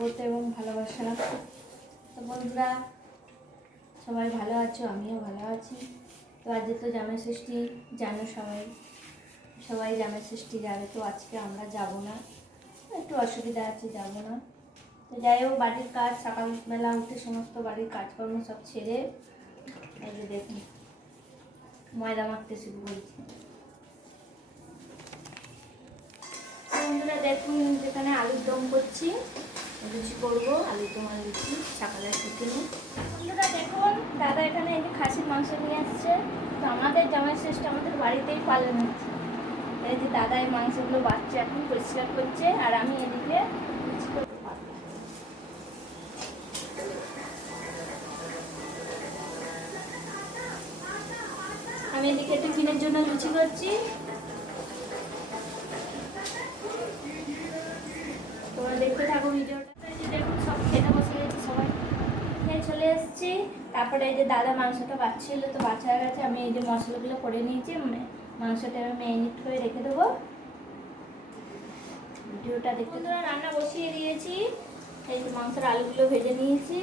স্বাগত এবং ভালোবাসা। তো বন্ধুরা, সবাই ভালো আছো, আমিও ভালো আছি। তো আজকে তো জামাই ষষ্ঠী, জানো সবাই জামাই ষষ্ঠী যাবে। তো আজকে আমরা যাব না, একটু অসুবিধা আছে, যাব না। তো যাই হোক, বাড়ির কাজ সকালবেলা উঠে সমস্ত বাড়ির কাজকর্ম সব ছেড়ে এই যে দেখুন ময়দা মাখতে শুরু করেছি। বন্ধুরা দেখুন, যেখানে আলুর দম করছি, লুচি করবো, আলুর দম আর লুচি সকালের টিফিনে। বন্ধুরা দেখুন, দাদা এখানে এই যে খাসির মাংস নিয়ে আসছে। তো আমাদের জামাই ষষ্ঠী আমাদের বাড়িতেই পালন হচ্ছে। এই যে দাদা এই মাংসগুলো বাচ্চা এখন পরিষ্কার করছে, আর আমি এদিকে লুচি করতে পারবো। আমি এদিকে টিফিনের জন্য লুচি করছি। তোমরা দেখতে থাকো ভিডিওটা। দেখুন, সব খেতে বসে গেছে, সবাই খেয়ে চলে এসেছি। তারপরে এই যে দাদা মাংসটা বাচ্ছিল, তো বাচ্চা হয়ে গেছে। আমি এই যে মশলাগুলো করে নিয়েছি, মাংসটা আমি ম্যারিনেট করে রেখে দেবো। ভিডিওটা দেখতে রান্না বসিয়ে দিয়েছি। এই যে মাংসের আলুগুলো ভেজে নিয়েছি,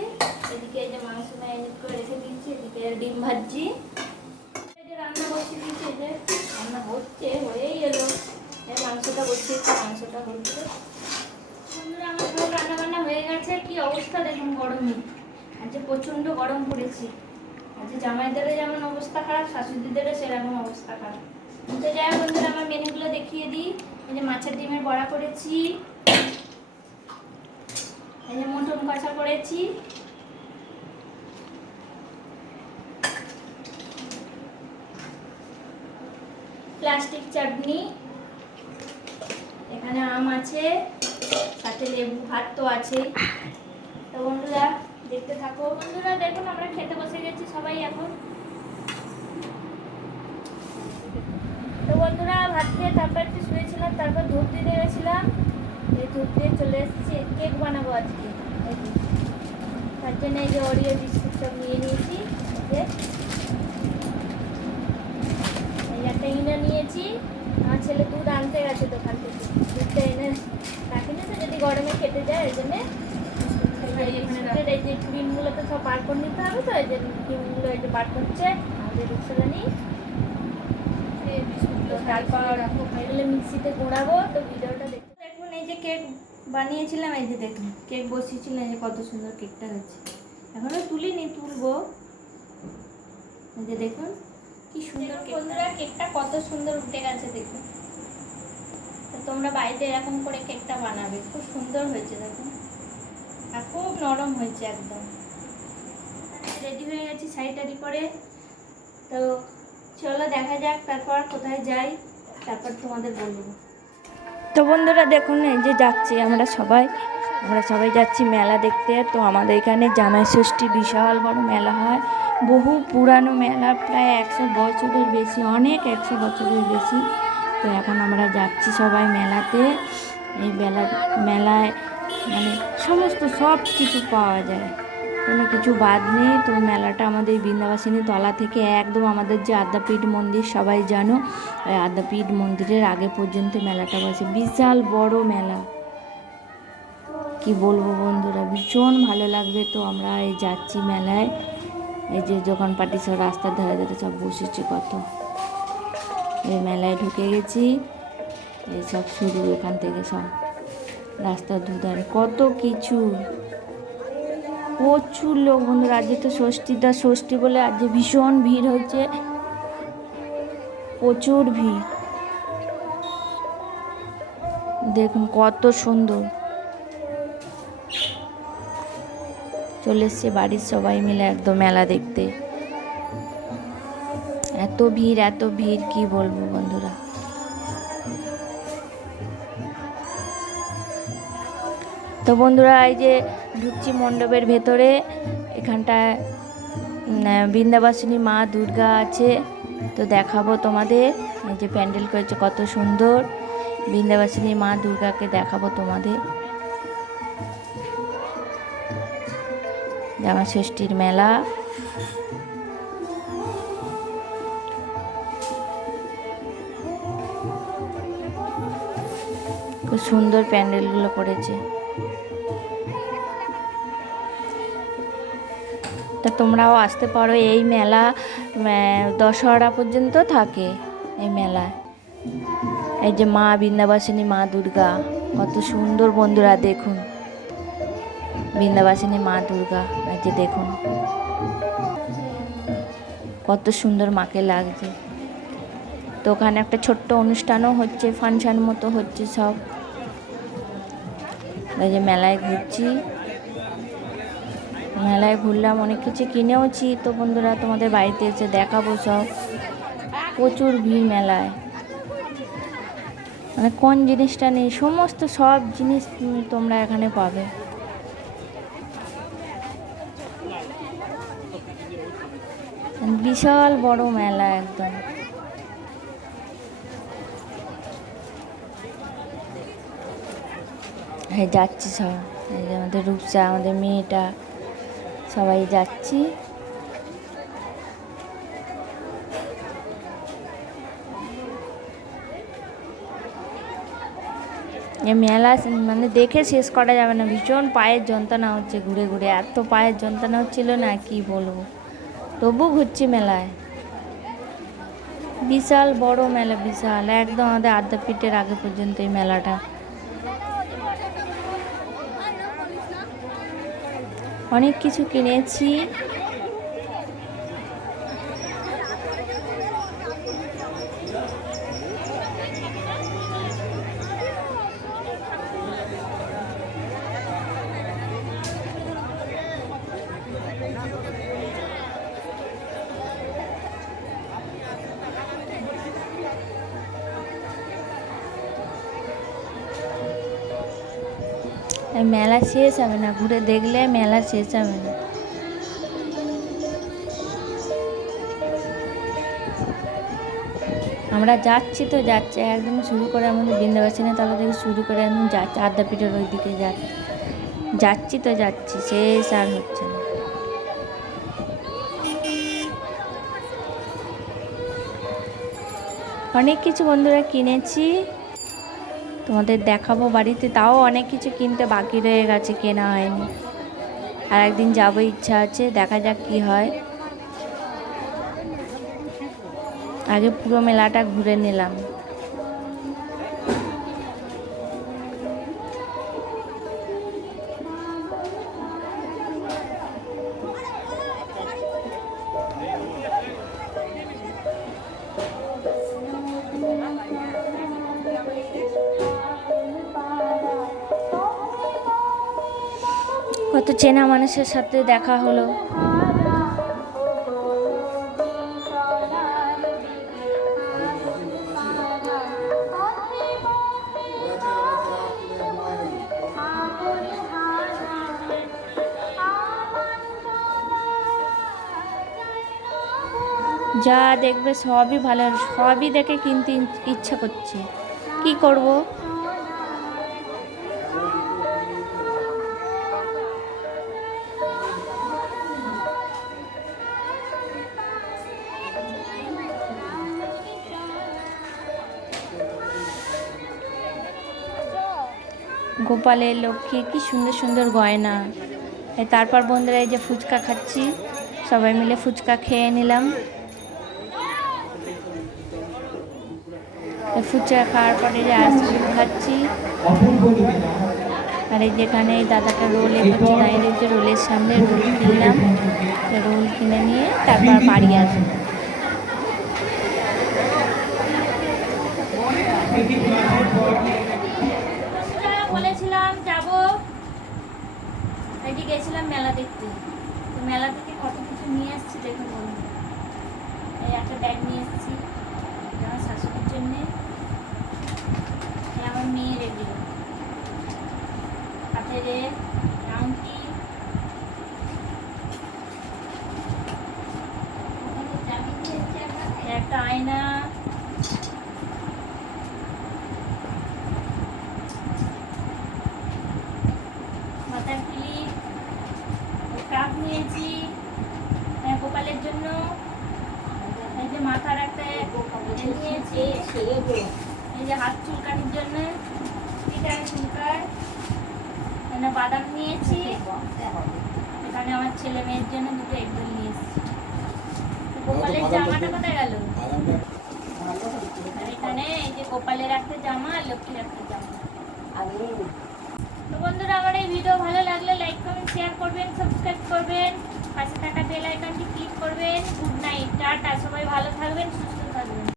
এদিকে এই যে মাংস ম্যারিনেট করে রেখে দিয়েছি, এদিকে ডিম ভাজি। এই যে রান্না বসিয়ে দিয়েছি, এই যে রান্না হচ্ছে, হয়েই এলো। এই মাংসটা বসিয়েছি, মাংসটা হচ্ছে। বন্ধুরা, আমার সব রান্না বান্না হয়ে গেছে। কি অবস্থা দেখুন গরমে, আজকে প্রচণ্ড গরম পড়েছে। আজকে জামাইদেরও যেমন অবস্থা খারাপ, শাশুড়িদেরও সেরকম অবস্থা খারাপ। তো যাই হোক বন্ধুরা, আমার মেনুগুলো দেখিয়ে দিই। এই যে মাছের ডিমের বড়া করেছি, এই যে মটন কষা করেছি, প্লাস্টিক চাটনি, এখানে আম আছে, সাথে লেবু, ভাত তো আছে। তো বন্ধুরা দেখতে থাকো। বন্ধুরা দেখুন, আমরা খেতে বসে গেছি সবাই এখন। তো বন্ধুরা, ভাত খেয়ে তারপর একটু শুয়েছিলাম, তারপর ধূপ দিতে গেছিলাম। এই ধূপ দিয়ে চলে এসেছি, কেক বানাবো আজকে। তার জন্য এই যে ওরিও বিস্কুট সব নিয়ে নিয়েছি। এই একটা ইনো নিয়েছি। আমার ছেলে দুধ আনতে গেছে দোকান থেকে, দুধটা এনে রাখিনি তো, যদি গরমে খেতে যায়, এই জন্যে এই যে ক্রিমগুলো তো সব বার করে নিতে হবে। তো এই যে ক্রিমগুলো এই যে বার করছে আমাদের রুকসারানি। তারপর এগুলো মিক্সিতে গুঁড়াবো। তো ভিডিওটা দেখতে দেখুন। এই যে কেক বানিয়েছিলাম, এই যে দেখুন কেক বসিয়েছিলাম, এই যে কত সুন্দর কেকটা হয়েছে। এখনো তুলিনি, তুলবো। এই যে দেখুন কি সুন্দর। বন্ধুরা, কেকটা কত সুন্দর উঠে গেছে দেখুন। তো তোমরা বাড়িতে এরকম করে কেকটা বানাবে, খুব সুন্দর হয়েছে দেখুন, আর খুব নরম হয়েছে একদম। রেডি হয়ে গেছি শাড়ি পরে। তো চলো দেখা যাক তারপর কোথায় যাই, তারপর তোমাদের বলবো। তো বন্ধুরা দেখুন, এই যে যাচ্ছি আমরা সবাই যাচ্ছি মেলা দেখতে। তো আমাদের এখানে জামাই ষষ্ঠী বিশাল বড় মেলা হয়, বহু পুরানো মেলা, প্রায় 100 বছরের বেশি, অনেক 100 বছরের বেশি। তো এখন আমরা যাচ্ছি সবাই মেলাতে। এই মেলায় মানে সমস্ত সব কিছু পাওয়া যায়, কোনো কিছু বাদ নেই। তো মেলাটা আমাদের বৃন্দাবাসিনী তলা থেকে একদম আমাদের যে আদ্যাপীঠ মন্দির সবাই জানো, ওই আদ্যাপীঠ মন্দিরের আগে পর্যন্ত মেলাটা বসে। বিশাল বড় মেলা, কি বলবো বন্ধুরা, ভীষণ ভালো লাগবে। তো আমরা এই যাচ্ছি মেলায়। এই যে দোকানপাটি সব রাস্তার ধারে ধারে সব বসেছে কত। এই মেলায় ঢুকে গেছি, এই সব শুরু এখান থেকে, সব রাস্তার দুধারে কত কিছু, প্রচুর লোক। বন্ধুরা, আজকে তো ষষ্ঠী বলে আজকে ভীষণ ভিড় হয়েছে, প্রচুর ভিড়। দেখুন কত সুন্দর। চলে এসছে বাড়ির সবাই মিলে একদম মেলা দেখতে। এত ভিড় কি বলবো বন্ধুরা। তো বন্ধুরা, এই যে ঢুকছি মণ্ডপের ভেতরে। এখানটায় বৃন্দাবাসিনী মা দুর্গা আছে, তো দেখাবো তোমাদের। এই যে প্যান্ডেল করেছে কত সুন্দর, বৃন্দাবাসিনী মা দুর্গাকে দেখাবো তোমাদের। জামাই ষষ্ঠীর মেলা, খুব সুন্দর প্যান্ডেলগুলো করেছে। তা তোমরাও আসতে পারো। এই মেলা দশহরা পর্যন্ত থাকে এই মেলায়। এই যে মা বৃন্দাবাসিনী মা দুর্গা, কত সুন্দর বন্ধুরা দেখুন, বৃন্দাবাসিনী মা দুর্গা। এই যে দেখুন কত সুন্দর মাকে লাগছে। তো ওখানে একটা ছোট্ট অনুষ্ঠানও হচ্ছে, ফাংশন মতো হচ্ছে সব। এই যে মেলায় ঘুরছি, মেলায় ঘুরলাম, অনেক কিছু কিনেওছি। তো বন্ধুরা তোমাদের বাড়িতে এসে দেখাবো সব। প্রচুর ভিড় মেলায়, মানে কোন জিনিসটা নেই সমস্ত সব জিনিস তোমরা এখানে পাবে। বিশাল বড় মেলা একদম। হ্যাঁ যাচ্ছি সব, এই যে আমাদের রূপসা, আমাদের মেয়েটা, সবাই যাচ্ছি। এই মেলা মানে দেখে শেষ করা যাবে না, ভীষণ পায়ের যন্ত্রণা হচ্ছে ঘুরে ঘুরে, এত পায়ের যন্ত্রণা হচ্ছিল না কি বলবো, তবু ঘুরছি মেলায়। বিশাল বড় মেলা, বিশাল একদম আমাদের আদ্যাপীঠের আগে পর্যন্ত এই মেলাটা। অনেক কিছু কিনেছি। মেলা শেষ হবে না, ঘুরে দেখলে মেলা শেষ হবে না। আমরা যাচ্ছি তো যাচ্ছি একদম শুরু করে, আমাদের বৃন্দাবাসিনী তলা থেকে শুরু করে একদম যাচ্ছি আদ্যাপীঠের ওই দিকে যাচ্ছি তো যাচ্ছি, শেষ আর হচ্ছে না। অনেক কিছু বন্ধুরা কিনেছি, তোমাদের দেখাবো বাড়িতে। তাও অনেক কিছু কিনতে বাকি রয়ে গেছে, কেনা হয়নি। আর একদিন যাবো, ইচ্ছা আছে, দেখা যাক কি হয়। আগে পুরো মেলাটা ঘুরে নিলাম। কত চেনা মানুষের সাথে দেখা হলো। যা দেখবে সবই ভালো, সবই দেখে কিনতে ইচ্ছা করছে, কি করব। গোপালের লক্ষ্মী, কি সুন্দর সুন্দর গয়না। তারপর বন্ধুরা এই যে ফুচকা খাচ্ছি, সবাই মিলে ফুচকা খেয়ে নিলাম। ফুচকা খাওয়ার পরে যে আইসক্রিম খাচ্ছি। আর এই যেখানে এই দাদাটা রোল করছে, দাঁড়িয়ে রয়েছে, রোলের সামনে রোল কিনলাম। রোল কিনে নিয়ে তারপর বাড়ি আসবো। বলেছিলাম যাবো, এই যে গেছিলাম মেলা দেখতে। তো মেলা থেকে কত কিছু নিয়ে আসছি দেখুন বন্ধু। এই একটা ব্যাগ নিয়ে এসেছি আমার শাশুড়ির জন্যে, আমার মেয়ের এগুলো হাতের আংটি, একটা আয়না, মাথার ক্লিপ, কাপ নিয়েছি গোপালের জন্য। এই যে মাথার একটা নিয়েছি, এই যে হাত চুলকানির জন্য চুলকায়, বাদাম নিয়েছি, এখানে আমার ছেলে মেয়ের জন্য দুটো এগরোল নিয়ে এসেছি। গোপালের জামাটা কোথায় গেল? আর এখানে এই যে গোপালের একটা জামা আর লক্ষ্মীর একটা জামা। তো বন্ধুরা, আমার এই ভিডিও ভালো লাগলে লাইক কমেন্ট শেয়ার করবেন, সাবস্ক্রাইব করবেন, পাশে থাকা বেল আইকনটি ক্লিক করবেন। গুড নাইট, টাটা, সবাই ভালো থাকবেন, সুস্থ